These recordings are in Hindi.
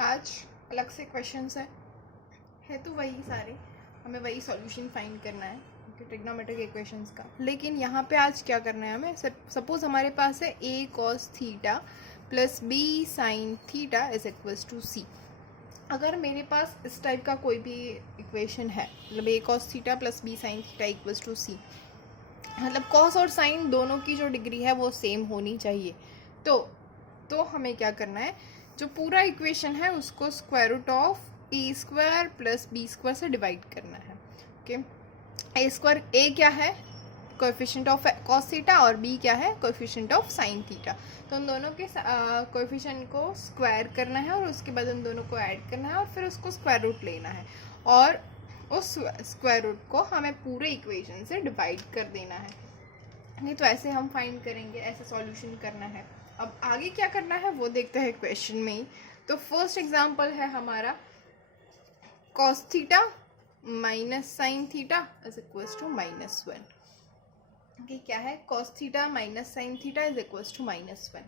आज अलग से क्वेश्चंस है तो वही सारे, हमें वही सॉल्यूशन फाइंड करना है ट्रिग्नोमेट्रिक इक्वेशंस का। लेकिन यहाँ पे आज क्या करना है हमें, सपोज हमारे पास है a cos theta plus b sin theta is equals to c। अगर मेरे पास इस टाइप का कोई भी इक्वेशन है, मतलब a cos theta plus b sin theta equals to c, मतलब कॉस और साइन दोनों की जो डिग्री है वो सेम होनी चाहिए। तो हमें क्या करना है, जो पूरा इक्वेशन है उसको square root of A square plus B square से डिवाइड करना है। ओके, ए स्क्वायर, ए क्या है, कोएफिशिएंट ऑफ कॉस थीटा, और बी क्या है, कोएफिशिएंट ऑफ साइन थीटा। तो उन दोनों के कोएफिशिएंट को स्क्वायर करना है और उसके बाद उन दोनों को ऐड करना है और फिर उसको स्क्वायर रूट लेना है और उस स्क्वायर रूट को हमें पूरे इक्वेशन से डिवाइड कर देना है। नहीं तो ऐसे हम फाइंड करेंगे, ऐसे सॉल्यूशन करना है। अब आगे क्या करना है वो देखते हैं क्वेश्चन में ही। तो फर्स्ट एग्जांपल है हमारा cos theta minus sine theta is equals to -1। Okay, क्या है, cos theta minus sine theta is equals to -1।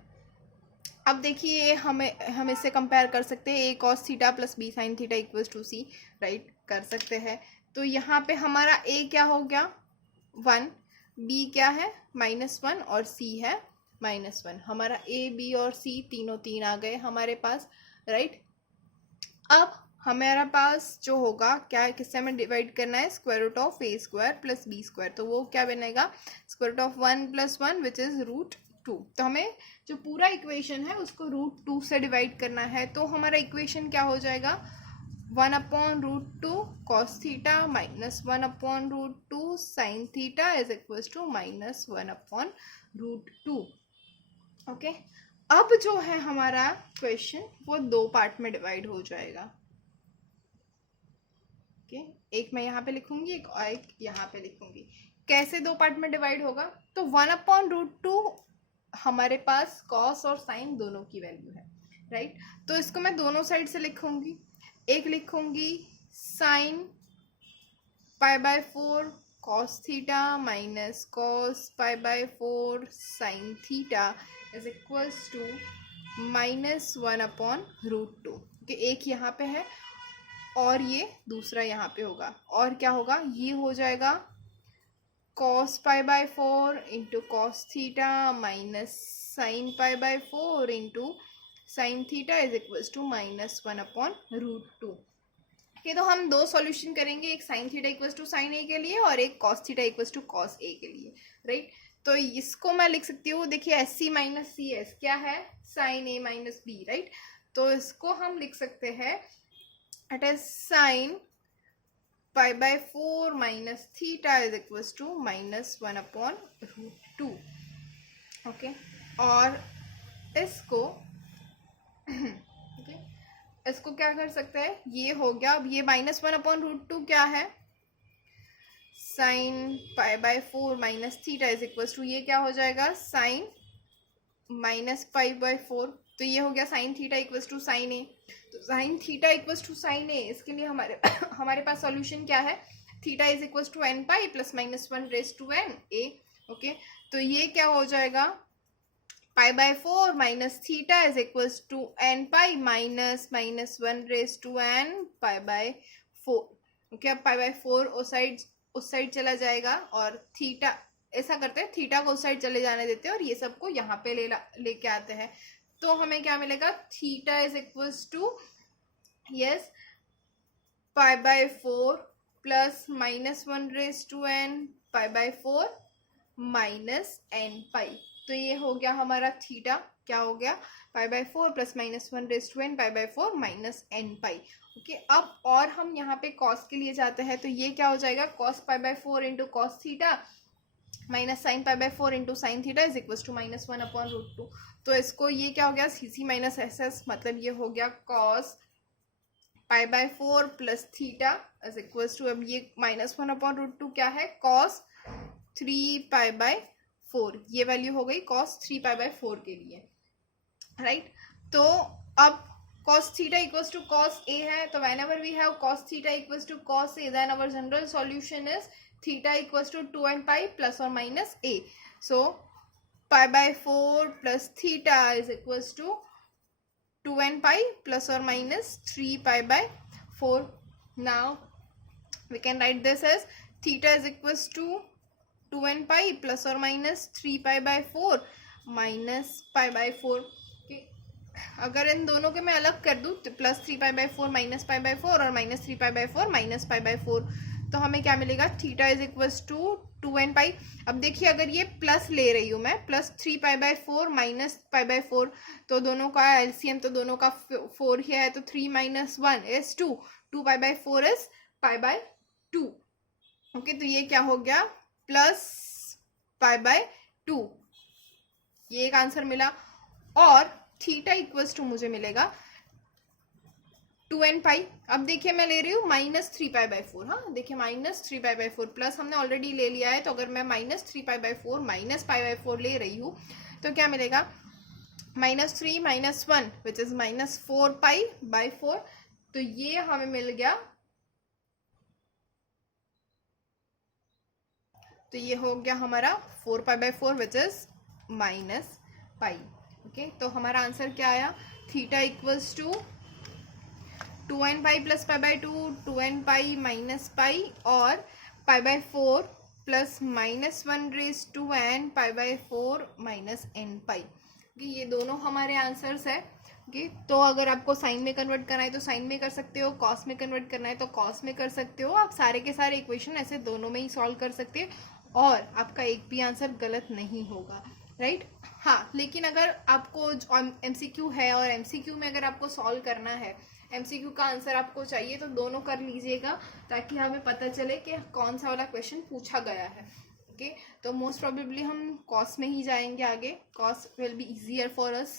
अब देखिए हम इससे कंपेयर कर सकते हैं, a cos theta plus b sine theta equals to c, right, कर सकते हैं। तो यहाँ पे हमारा a क्या हो गया 1, b क्या है -1 और c है -1। हमारा a b और c तीनों 3 आ गए हमारे पास, राइट। अब हमारा पास जो होगा क्या है, किससे हमें डिवाइड करना है, square root of A square plus B square. तो वो क्या बनेगा, square root of 1 + 1 which is √2। तो हमें जो पूरा इक्वेशन है उसको √2 से डिवाइड करना है। तो हमारा इक्वेशन क्या हो जाएगा, 1/√2 cos theta minus 1/√2 sine theta is equal to -1/√2। Okay, अब जो है हमारा क्वेश्चन वो 2 पार्ट में डिवाइड हो जाएगा। ओके, एक मैं यहाँ पे लिखूंगी, एक यहाँ पे लिखूंगी। कैसे 2 पार्ट में डिवाइड होगा, तो 1/√2 हमारे पास कॉस और साइन दोनों की वैल्यू है, राइट। तो इसको मैं दोनों साइड से लिखूंगी। एक लिखूंगी sine π/4 cos theta minus cos π/4 sine theta is equals to -1/√2। एक यहाँ पे है और ये दूसरा यहाँ पे होगा, और क्या होगा, ये हो जाएगा cos π/4 into cos theta minus sine π/4 into sine theta is equals to -1/√2। ये तो हम 2 सॉल्यूशन करेंगे, एक sine theta equals to sine A के लिए और एक cos theta equals to cos A के लिए, राइट। तो इसको मैं लिख सकती हूँ, देखिए S C minus C S क्या है, sine A minus B, right. तो इसको हम लिख सकते हैं, it is sine π/4 minus theta is equals to -1/√2। Okay, और इसको ओके, इसको क्या कर सकते हैं, ये हो गया। अब ये -1/√2 क्या है, sine π/4 minus theta is equals to, ये क्या हो जाएगा, साइन -π/4। तो ये हो गया sine theta equals to sine A. तो sine theta equals to sine A, इसके लिए हमारे हमारे पास सॉल्यूशन क्या है, theta is equals to n pi plus -1/n a। Okay, तो ये क्या हो जाएगा, π/4 minus theta is equals to n pi minus -1/n π/4। Okay, अब π/4 उस साइड चला जाएगा और थीटा, ऐसा करते हैं, थीटा को उस साइड चले जाने देते हैं और ये सबको यहाँ पे लेके आते हैं। तो हमें क्या मिलेगा, theta is equals to yes π/4 plus -1/n π/4 minus n pi. तो ये हो गया हमारा थीटा, क्या हो गया, π/4 plus -1/n π/4 minus n pi. Okay, अब और हम यहाँ पे कॉस के लिए जाते हैं, तो ये क्या हो जाएगा, cos π/4 into cos theta minus sine π/4 into sine theta is equal to -1/√2। तो इसको ये क्या हो गया, C C minus S S, मतलब ये हो गया cos π/4 plus theta is equal to, अब ये -1/√2 क्या है, cos 3π/4, ये वैल्यू हो गई cos 3π/4 के लिए, राइट। तो अब cos theta equals to cos a है, तो whenever we have cos theta equals to cos a, then our general solution is theta equals to 2n pi plus or minus a. So π/4 plus theta is equals to 2n pi plus or minus 3 pi by 4. Now we can write this as theta is equals to 2n pi plus or minus 3 pi by 4 minus pi by 4. अगर इन दोनों के मैं अलग कर दूँ तो plus 3 pi by 4 minus pi by 4 और minus 3 pi by 4 minus pi by 4, तो हमें क्या मिलेगा, theta is equals to 2n pi. अब देखिए अगर ये प्लस ले रही हूँ मैं, plus 3 pi by 4 minus pi by 4, तो दोनों का एलसीएम तो दोनों का 4 ही है, तो 3 minus 1 is 2, 2 pi by 4 is pi by 2. Okay, तो ये क्या हो गया, प्लस पाई बाई 2. ये एक आंसर मिला. और थीटा इक्वल्स टू मुझे मिलेगा 2n पाई. अब देखिए मैं ले रही हूँ माइनस 3 पाई बाई 4. हाँ देखिए माइनस 3 पाई बाई 4, प्लस हमने ऑलरेडी ले लिया है, तो अगर मैं minus 3 pi by 4 minus pi by 4 ले रही हूँ तो क्या मिलेगा, minus 3 minus 1 which is minus 4 pi by 4. तो ये हमें मिल गया, तो ये हो गया हमारा 4 pi by 4 which is minus pi. Okay, तो हमारा आंसर क्या आया, theta equals to 2n pi plus pi by 2, 2n pi minus pi और pi by 4 plus minus 1 raise to n pi by 4 minus n pi. ये दोनों हमारे आंसर्स है. ओके, तो अगर आपको साइन में कन्वर्ट करना है तो साइन में कर सकते हो, कॉस में कन्वर्ट करना है तो कॉस में कर सकते हो. आप सारे के सारे इक्वेशन ऐसे दोनों में ही सॉल्व कर सकते हैं और आपका एक भी आंसर गलत नहीं होगा, राइट. हाँ, लेकिन अगर आपको एमसीक्यू है और एमसीक्यू में अगर आपको सॉल्व करना है, एमसीक्यू का आंसर आपको चाहिए, तो दोनों कर लीजिएगा ताकि हमें पता चले कि कौन सा वाला क्वेश्चन पूछा गया है. ओके, तो मोस्ट प्रोबेबली हम कॉस में ही जाएंगे आगे. Cause will be easier for us.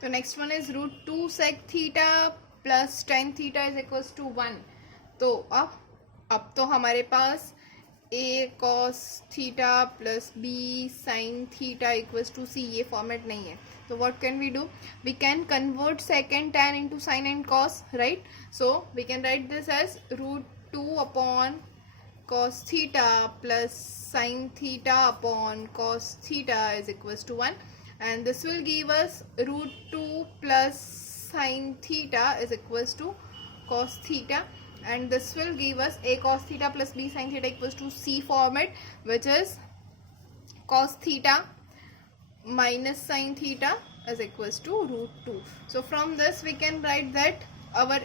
तो next one is √2 sec theta plus tan theta is equals to 1. तो अब तो हमारे पास a cos theta plus b sin theta equals to c, ये फॉर्मेट नहीं है. तो what can we do, we can convert sec and tan into sin and cos, right. So we can write this as √2 upon cos theta plus sin theta upon cos theta is equals to 1, and this will give us √2 plus sin theta is equals to cos theta, and this will give us a cos theta plus b sin theta equals to c format, which is cos theta minus sin theta is equals to √2. So from this we can write that our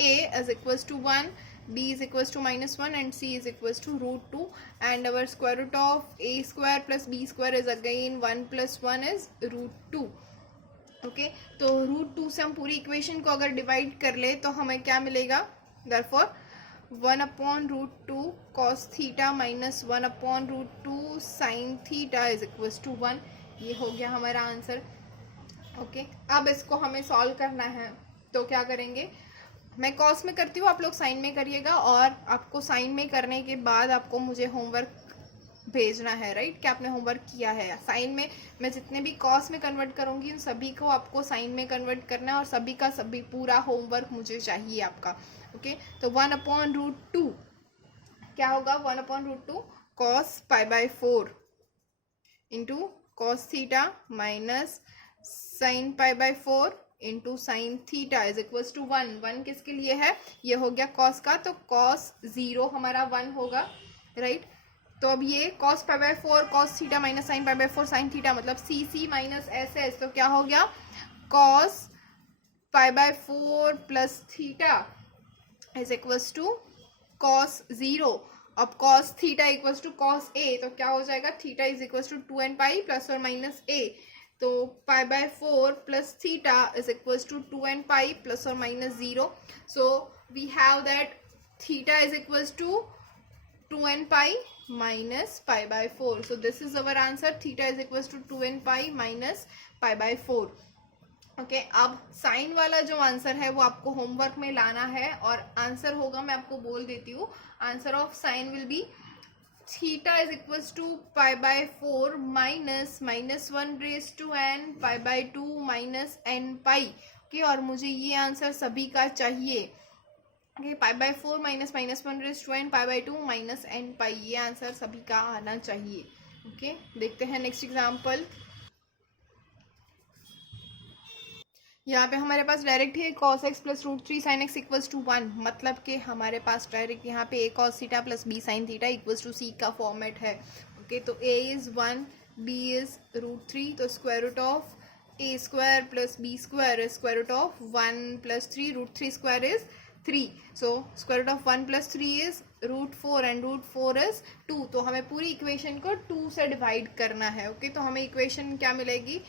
a is equals to 1, b is equals to minus 1 and c is equals to √2, and our square root of a square plus b square is again 1 plus 1 is √2. Okay, तो √2 से हम पूरी इक्वेशन को अगर डिवाइड कर ले तो हमें क्या मिलेगा, therefore 1 upon √2 cos theta minus 1 upon √2 sin theta is equals to 1. ये हो गया हमारा आंसर. ओके, अब इसको हमें सॉल्व करना है, तो क्या करेंगे, मैं कॉस में करती हूँ, आप लोग साइन में करिएगा, और आपको साइन में करने के बाद आपको मुझे होमवर्क भेजना है, राइट, कि आपने होमवर्क किया है. साइन में मैं जितने भी कॉस में कन्वर्ट करूँगी उन सभी को आपको साइन में कन्वर्ट करना है, और सभी का सभी पूरा होमवर्क मुझे चाहिए आपका. ओके, तो 1 अपॉन √2 क्या होगा, 1 upon √2 cos pi by 4 into cos theta minus sine pi by 4 into sine theta is equals to 1. 1 किसके लिए है, ये हो गया कॉस का, तो cos 0 हमारा 1 होगा, राइट. तो अब ये cos pi by 4 cos theta minus sine pi by 4 sine theta, मतलब C C minus S S, तो क्या हो गया, cos pi by 4 plus theta is equals to cos 0. अब cos theta equals to cos a, तो क्या हो जाएगा, theta is equals to 2n pi plus और माइनस a, तो pi by 4 plus theta is equals to 2n pi plus और minus 0. So we have that theta is equals to 2n pi minus pi by 4. So this is our answer, theta is equals to 2n pi minus pi by 4. Okay, अब साइन वाला जो आंसर है वो आपको होमवर्क में लाना है, और आंसर होगा, मैं आपको बोल देती हूँ, answer of sine will be theta is equals to pi by 4 minus minus 1 raise to n pi by 2 minus n pi. Okay, और मुझे ये आंसर सभी का चाहिए. Okay, pi by 4 minus minus 1 raise to n pi by 2 minus n pi, ये आंसर सभी का आना चाहिए. ओके, देखते हैं नेक्स्ट एग्जाम्पल. यहाँ पे हमारे पास डायरेक्ट है cos x plus root three sine x equals to 1, मतलब कि हमारे पास डायरेक्ट यहाँ पे a cos theta plus b sine theta equals to c का फॉर्मेट है। ओके, तो a is 1, b is root three, तो square root of a square plus b square is square root of 1 plus 3, root three square is 3, so square root of 1 plus 3 is root 4 and root 4 is 2। तो हमें पूरी इक्वेशन को 2 से डिवाइड करना है। ओके, तो हमें इक्वेशन क्या मिलेगी,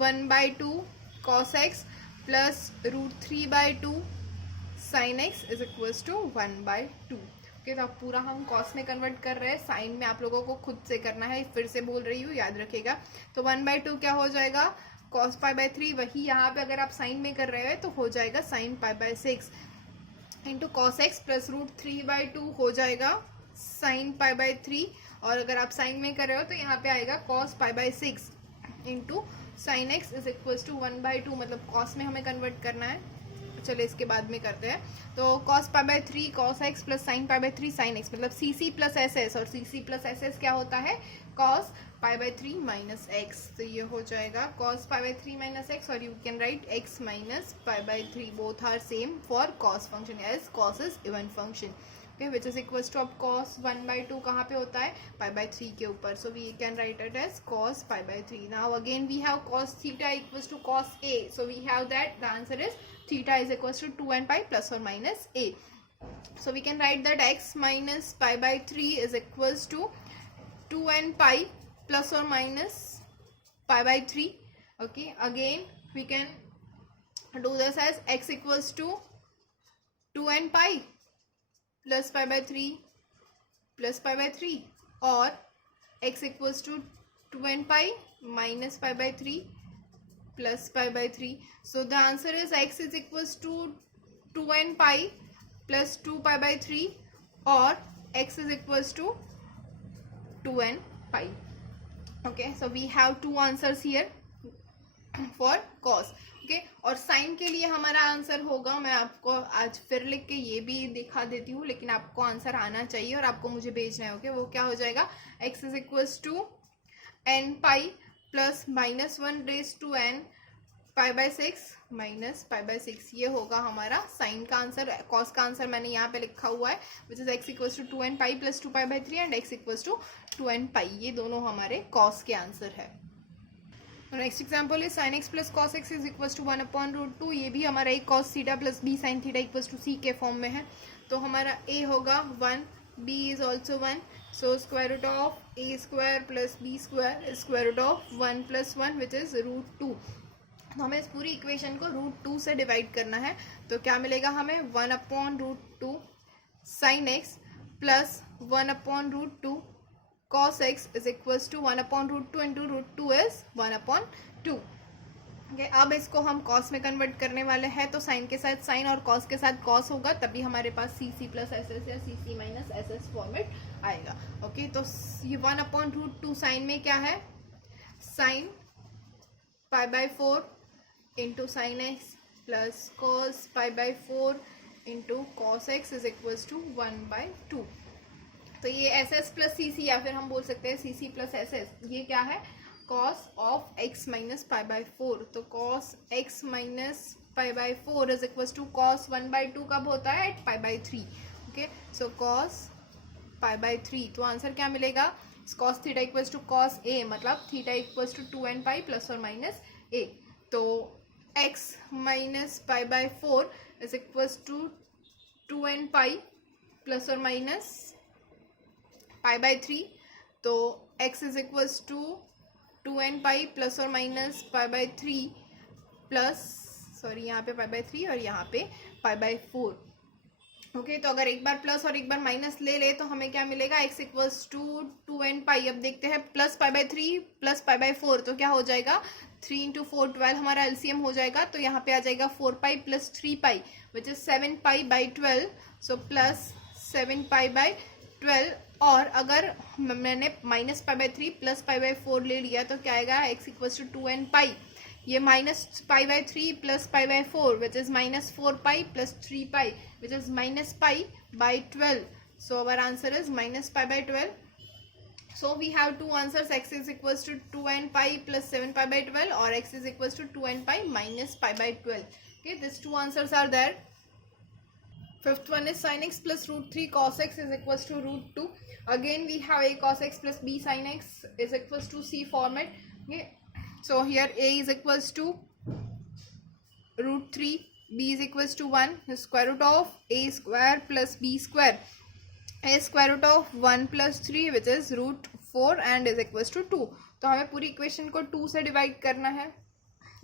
1/2 cos x plus root three by two sine x is equals to 1/2। Okay, तो अब पूरा हम कॉस में कन्वर्ट कर रहे हैं, साइन में आप लोगों को खुद से करना है, फिर से बोल रही हूँ, याद रखिएगा। तो 1/2 क्या हो जाएगा, cos π/3, वही यहाँ पे अगर आप साइन में कर रहे हैं तो हो जाएगा sin π/6 into cos x plus root three by two हो जाएगा sin π/3, और अगर आप साइन में कर रहे हो तो यहाँ पे आएगा cos π/6 into sine x is equals to 1/2, मतलब कॉस में हमें कन्वर्ट करना है। चलिए इसके बाद में करते हैं। तो cos π/3 cos x plus sin π/3 sin x, मतलब cc प्लस एस एस, और cc प्लस एस एस क्या होता है, cos π/3 माइनस एक्स। तो ये हो जाएगा cos π/3 माइनस एक्स, और you can write x minus π/3, both are same for cos function as cos is even function. Okay, which is equals to, अब cos 1/2 कहाँ पे होता है, π/3 के ऊपर, so we can write it as cos π/3। Now again we have cos theta equals to cos a, so we have that the answer is theta is equals to 2n pi plus or minus a. So we can write that x minus π/3 is equals to 2n pi plus or minus π/3. Okay, again we can do this as x equals to 2n pi plus π/3 plus π/3, or x equals to 2n pi minus π/3 plus π/3. So the answer is x is equals to 2n pi plus 2 π/3, or x is equals to 2n pi. Okay, so we have two answers here for cos. Okay, और साइन के लिए हमारा आंसर होगा, मैं आपको आज फिर लिख के ये भी दिखा देती हूँ, लेकिन आपको आंसर आना चाहिए और आपको मुझे भेजना है। ओके, वो क्या हो जाएगा, x is equals to n pi plus -1 π/6 minus π/6, ये होगा हमारा साइन का आंसर। कॉस का आंसर मैंने यहाँ पे लिखा हुआ है, which is x equals to 2n pi plus 2 π/3 and x equals to 2n pi, ये दोनों हमारे कॉस के आंसर है। Next example is sin x plus cos x is equals to 1/√2, ये भी हमारा एक cos theta plus b sin theta equals to c के फॉर्म में है। तो हमारा a होगा 1, b is also 1, so square root of a square plus b square square root of 1 plus 1 which is √2। तो हमें इस पूरी इक्वेशन को √2 से डिवाइड करना है। तो क्या मिलेगा हमें, 1/√2 sine x plus 1/√2 cos x is equals to 1/√2 into √2 is 1/2। Okay, अब इसको हम cos में कन्वर्ट करने वाले हैं, तो साइन के साथ साइन और cos के साथ cos होगा, तभी हमारे पास cc प्लस एस एस या cc minus S S format आएगा। ओके, तो ये 1/√2 साइन में क्या है, sine π/4 into sine x plus cos π/4 into cos x is equals to 1/2। तो ये S S plus C C, या फिर हम बोल सकते हैं C C plus S S, ये क्या है, cos ऑफ x माइनस π/4। तो cos x minus π/4 is equals to cos 1/2 कब होता है, एट π/3। ओके, सो cos π/3, तो आंसर क्या मिलेगा, cos theta equals to cos a, मतलब theta equals to 2n pi plus और माइनस a। तो x minus π/4 is equals to 2n pi plus और माइनस π/3। तो x is equals to 2n pi plus और माइनस π/3 प्लस, सॉरी यहाँ पे π/3 और यहाँ पे π/4। ओके, तो अगर एक बार प्लस और एक बार माइनस ले ले तो हमें क्या मिलेगा, x equals to 2n pi। अब देखते हैं प्लस π/3 प्लस π/4, तो क्या हो जाएगा, 3 इंटू 4 12, हमारा एलसीएम हो जाएगा। तो यहाँ पे आ जाएगा 4 pi plus 3 pi which is 7 pi/12, so plus 7 pi/12। और अगर मैंने माइनस π/3 प्लस π/4 ले लिया तो क्या आएगा, x equals to 2n pi, ये minus π/3 plus π/4 which is minus 4 pi plus 3 pi which is minus pi/12। So our answer is minus pi/12 So we have two answers, x is equals to 2n pi plus 7 pi by 12 or x is equals to 2n pi minus pi by 12. Okay, these two answers are there. Fifth one is sin x plus root 3 cos x is equals to root 2. Again we have a cos x plus b sin x is equals to c format. Okay, so here a is equals to root 3, b is equals to 1, the square root of a square plus b square, a square root of 1 plus 3 which is root 4 and is equals to 2. तो हमें पूरी इक्वेशन को 2 से डिवाइड करना है.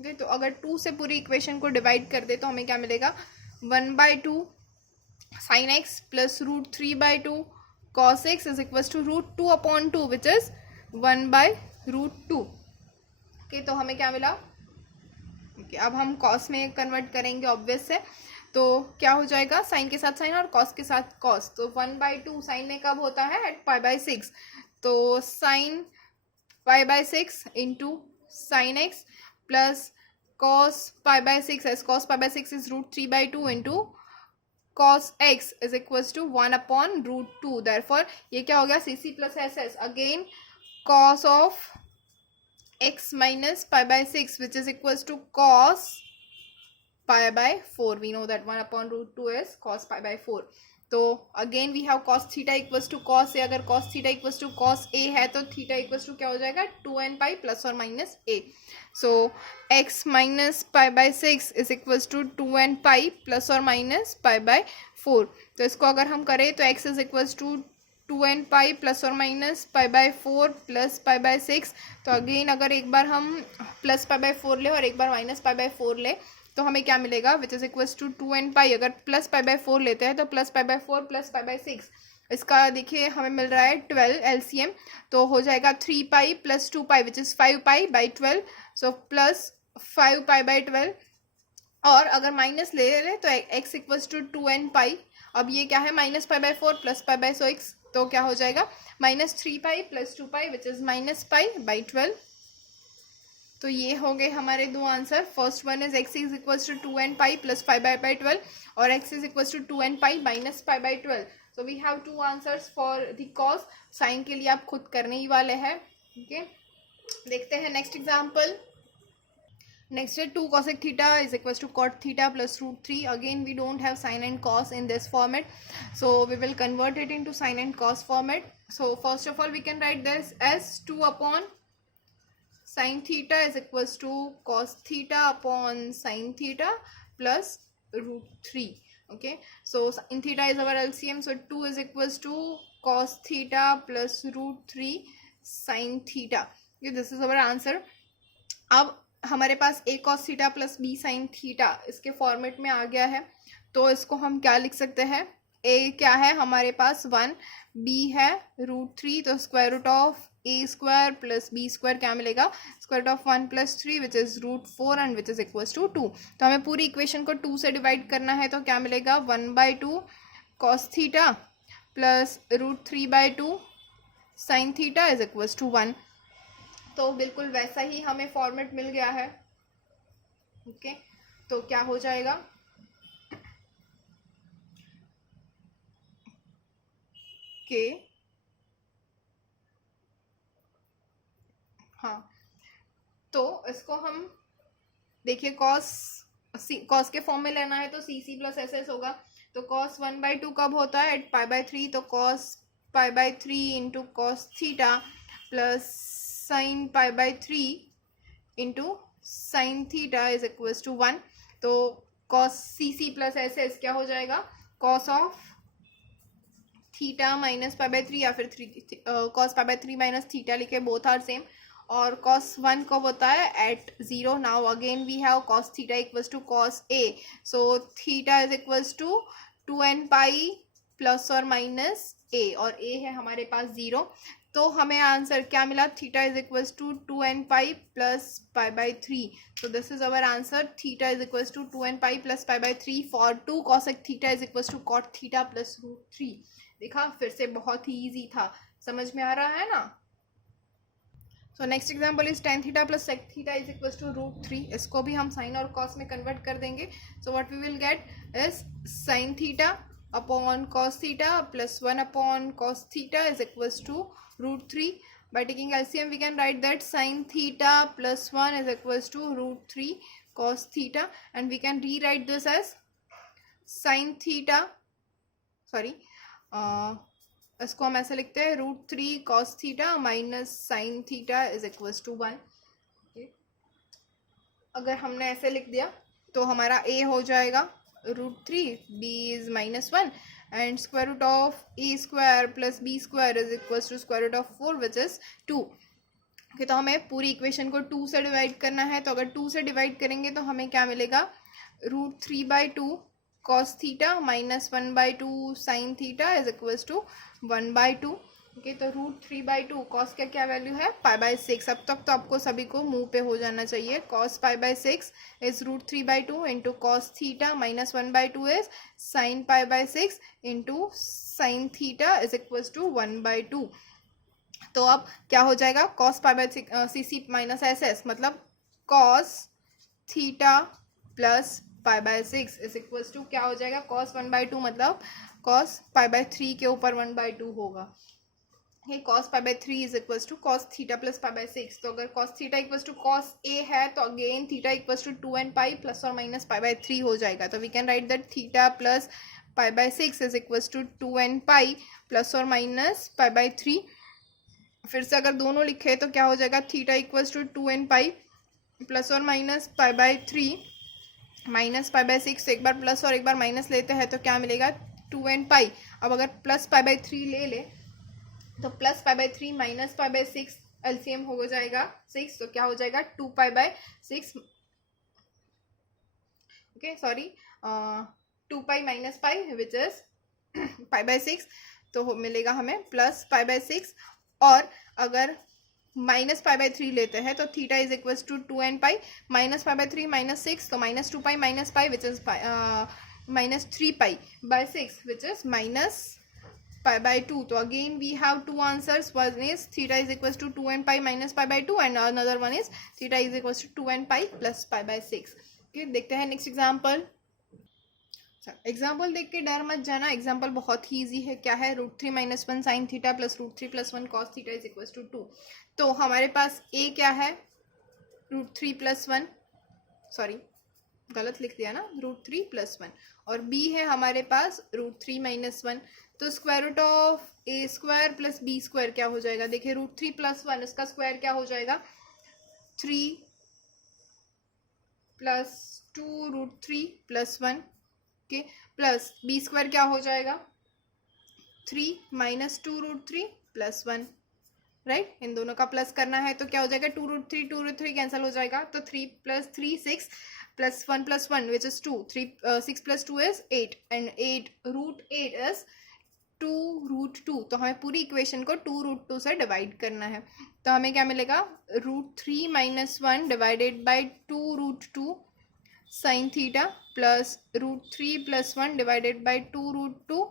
ओके, तो अगर 2 से पूरी इक्वेशन को डिवाइड कर दे तो हमें क्या मिलेगा, 1/2 sin x plus root 3/2 cos x is equals to root 2 upon 2 which is 1/√2. Okay, तो हमें क्या मिला. ओके, अब हम cos में कन्वर्ट करेंगे ऑब्वियस से. तो क्या हो जाएगा, साइन के साथ साइन और कॉस के साथ कॉस. तो 1/2 साइन में कब होता है, एट π/6. तो sine π/6 into sine x plus cos π/6 as cos π/6 is root 3/2 into cos x is equals to 1 upon root 2. therefore ये क्या हो गया, cc plus ss. again cos of x minus π/6 which is equals to cos π/4. we know that 1 upon root 2 is cos π/4. तो again we have cos theta equals to cos a. अगर cos theta equals to cos a है तो थीटा इक्वल्स टू क्या हो जाएगा, 2n पाई प्लस और minus a. So x minus π/6 is equals to 2n pi plus और माइनस π/4. तो इसको अगर हम करें तो x is equals to 2n pi plus और माइनस π/4 प्लस π/6. तो अगेन अगर एक बार हम प्लस π/4 ले और एक बार माइनस π/4 ले तो हमें क्या मिलेगा, which is equals to 2n pi. अगर प्लस π/4 लेते हैं तो प्लस π/4 प्लस π/6, इसका देखिए हमें मिल रहा है 12 एलसीएम. तो हो जाएगा 3 pi plus 2 pi which is 5 pi by 12. So plus 5 pi by 12. और अगर माइनस ले लें तो x equals to 2n pi. अब ये क्या है, माइनस π/4 प्लस π/6. तो क्या हो जाएगा, minus 3 pi plus 2 pi which is minus pi by 12. तो ये हो गए हमारे दो answer. First one is x is equals to 2n pi plus 5/12 और x is equals to 2n pi minus 5/12. So we have two answers for the cos. Sine के लिए आप खुद करने ही वाले हैं. ओके, देखते हैं नेक्स्ट एग्जांपल. नेक्स्ट है 2 cosec theta is equals to cot theta plus root 3. Again we don't have sine and cos in this format, so we will convert it into sine and cos format. So first of all we can write this as 2 upon sin theta is equals to cos theta upon sin theta plus root 3. okay, so sin theta is our LCM, so 2 is equals to cos theta plus root 3 sin theta. okay, this is our answer. अब हमारे पास a cos theta plus b sin theta इसके फॉर्मेट में आ गया है. तो इसको हम क्या लिख सकते हैं, a क्या है हमारे पास 1, b है रूट 3. तो square root of a square plus b square क्या मिलेगा, square root of 1 plus 3 which is root 4 and which is equals to 2. तो हमें पूरी इक्वेशन को 2 से डिवाइड करना है. तो क्या मिलेगा, 1/2 cos theta plus root 3/2 sine theta is equals to 1. तो बिल्कुल वैसा ही हमें फॉर्मेट मिल गया है. ओके, तो क्या हो जाएगा, के हाँ, तो इसको हम देखिए कॉस के फॉर्म में लेना है तो सी सी प्लस एस एस होगा. तो कॉस 1/2 कब होता है, एट π/3. तो cos π/3 into cos theta plus sine π/3 into sine theta is equals to 1. तो cos C C plus S S क्या हो जाएगा, कॉस ऑफ थीटा माइनस π/3 या फिर कॉस π/3 माइनस थीटा लिखे, बोथ आर सेम. और cos 1 कब होता है, at 0. Now again we have cos theta equals to cos a. So theta is equals to 2n pi plus और माइनस a और a है हमारे पास 0. तो हमें आंसर क्या मिला, theta is equals to 2n pi plus π/3. So this is our answer, theta is equals to 2n pi plus π/3 for 2 cosec theta is equals to cot theta plus root 3. देखा, फिर से बहुत ही ईजी था, समझ में आ रहा है ना. So next example is tan theta plus sec theta is equals to root 3. इसको भी हम साइन और कॉस में कन्वर्ट कर देंगे. So what we will get is sin theta upon cos theta plus 1 upon cos theta is equals to root 3. By taking LCM we can write that sin theta plus 1 is equals to root 3 cos theta, and we can rewrite this as sin theta, इसको हम ऐसे लिखते हैं root 3 cos theta minus sin theta is equals to 1. अगर हमने ऐसे लिख दिया तो हमारा a हो जाएगा root 3, b is minus 1 and square root of a square plus b square is equals to square root of 4 which is 2. तो हमें पूरी इक्वेशन को 2 से डिवाइड करना है. तो अगर 2 से डिवाइड करेंगे तो हमें क्या मिलेगा, root 3/2 cos theta minus 1/2 sin theta is equals to 1/2. Okay, तो रूट 3/2 cos का क्या वैल्यू है, π/6. अब तक तो आपको सभी को मुंह पे हो जाना चाहिए. cos π/6 is root 3/2 into cos theta minus 1/2 is sin π/6 into sin theta is equals to 1/2. तो अब क्या हो जाएगा, cos π/6 माइनस SS मतलब cos theta plus π/6 is equals to क्या हो जाएगा, cos 1/2 मतलब cos π/3 के ऊपर 1/2 होगा. ये cos π/3 इज equals to cos theta plus π/6. तो अगर cos theta equals to cos a है तो again theta equals to 2nπ plus और माइनस π/3 हो जाएगा. तो we can write that theta plus π/6 is equals to 2nπ plus और माइनस π/3. फिर से अगर दोनों लिखे तो क्या हो जाएगा, theta equals to 2nπ plus और माइनस π/3 माइनस π/6. तो एक बार प्लस और एक बार माइनस लेते हैं तो क्या मिलेगा, 2nπ. अब अगर प्लस π/3 ले तो प्लस π/3 माइनस π/6 एलसीएम हो जाएगा 6. तो क्या हो जाएगा, 2π/6. Okay sorry, 2π minus π which is π/6. तो मिलेगा हमें प्लस π/6. और अगर माइनस π/3 लेते हैं तो theta is equals to 2nπ minus π/3 minus 6. तो minus 2π minus π which is minus 3π/6 which is minus π/2. तो again we have two answers. One is theta is equals to 2nπ minus π/2 and another one is theta is equals to 2nπ plus π/6. देखते हैं नेक्स्ट एग्जाम्पल. एग्जाम्पल देख के डर मत जाना, एग्जाम्पल बहुत ही ईजी है. क्या है, root 3 minus 1 sine theta plus root 3 plus 1 cos theta is equals to 2. तो हमारे पास a क्या है, रूट 3 प्लस 1, सॉरी गलत लिख दिया ना, रूट 3 प्लस 1. और b है हमारे पास रूट 3 माइनस 1. तो square root of a square plus b square क्या हो जाएगा, देखिए रूट 3 प्लस 1 इसका स्क्वायर क्या हो जाएगा, 3 प्लस 2 रूट 3 प्लस 1 के प्लस बी स्क्वायर क्या हो जाएगा, 3 माइनस 2 रूट 3 प्लस 1. राइट, इन दोनों का प्लस करना है तो क्या हो जाएगा, 2 रूट 3 कैंसिल हो जाएगा. तो 3 plus 3 6 plus 1 plus 1 which is 2. 6 plus 2 is 8 and 8 root 8 is 2 root 2. तो हमें पूरी इक्वेशन को 2 रूट 2 से डिवाइड करना है. तो हमें क्या मिलेगा, root 3 minus 1 divided by 2 root 2 sine theta plus root 3 plus 1 divided by 2 root 2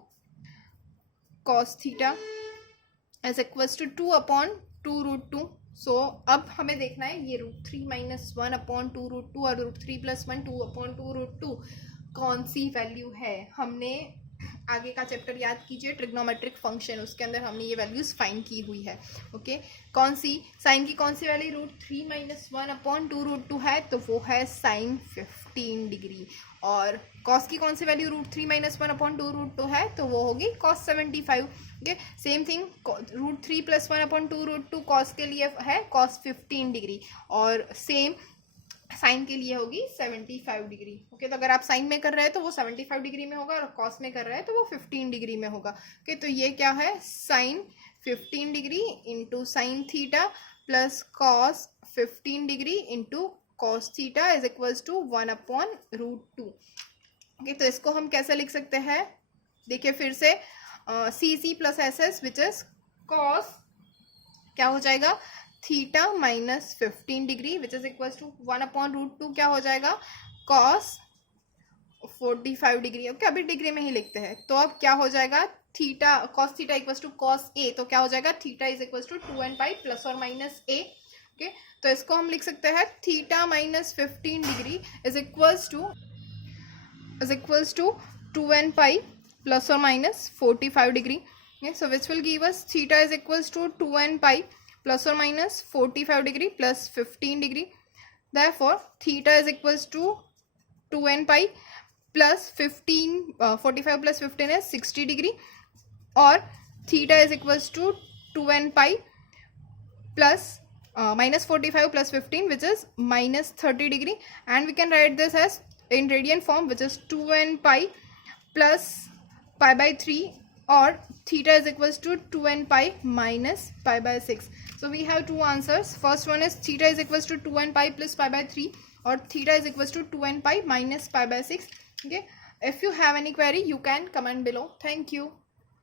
cos theta is equals to 2 upon 2 root 2. So अब हमें देखना है ये रूट 3 माइनस 1 अपॉन 2 रूट 2 और रूट 3 प्लस 1 2 अपॉन 2 रूट 2 कौन सी वैल्यू है. हमने आगे का चैप्टर याद कीजिए, ट्रिग्नोमेट्रिक फंक्शन, उसके अंदर हमने ये वैल्यूज फाइंड की हुई है. ओके, कौन सी साइन की कौन सी value root 3 minus 1 upon 2 root 2 है, तो वो है साइन 15 डिग्री. और कॉस की कौन सी value root 3 minus 1 upon 2 root 2 है, तो वो होगी cos 75. Okay, same thing root 3 plus 1 upon 2 root 2 cos के लिए है कॉस 15 डिग्री और सेम साइन के लिए होगी 75 डिग्री. ओके, तो अगर आप साइन में कर रहे हैं तो वो 75 डिग्री में होगा और कॉस में कर रहे हैं तो वो 15 डिग्री में होगा. ओके, तो ये क्या है, sine 15 degree into sine theta plus cos 15 degree into cos theta is equals to 1 upon root 2. Okay, तो इसको हम कैसे लिख सकते हैं, देखिए फिर से C C plus S S which is cos क्या हो जाएगा, theta minus 15 degree which is equals to 1 upon root 2 क्या हो जाएगा, कॉस 45 डिग्री. ओके, अभी डिग्री में ही लिखते हैं. तो अब क्या हो जाएगा, theta cos theta equals to cos A. तो क्या हो जाएगा, theta is equals to 2nπ plus और माइनस ए. ओके, तो इसको हम लिख सकते हैं theta minus 15 degree is equals to 2nπ plus or minus 45 degree. Okay, so which will give us theta is equals to 2n pi plus or minus 45 degree plus 15 degree. Therefore theta is equals to 2n pi plus 45 plus 15 is 60 degree, or theta is equals to 2n pi plus minus 45 plus 15, which is minus 30 degree, and we can write this as in radian form, which is 2n pi plus pi by 3, or theta is equals to 2n pi minus pi by 6. So we have two answers. First one is theta is equals to 2n pi plus pi by 3, or theta is equals to 2n pi minus pi by 6. Okay, if you have any query, you can comment below. Thank you.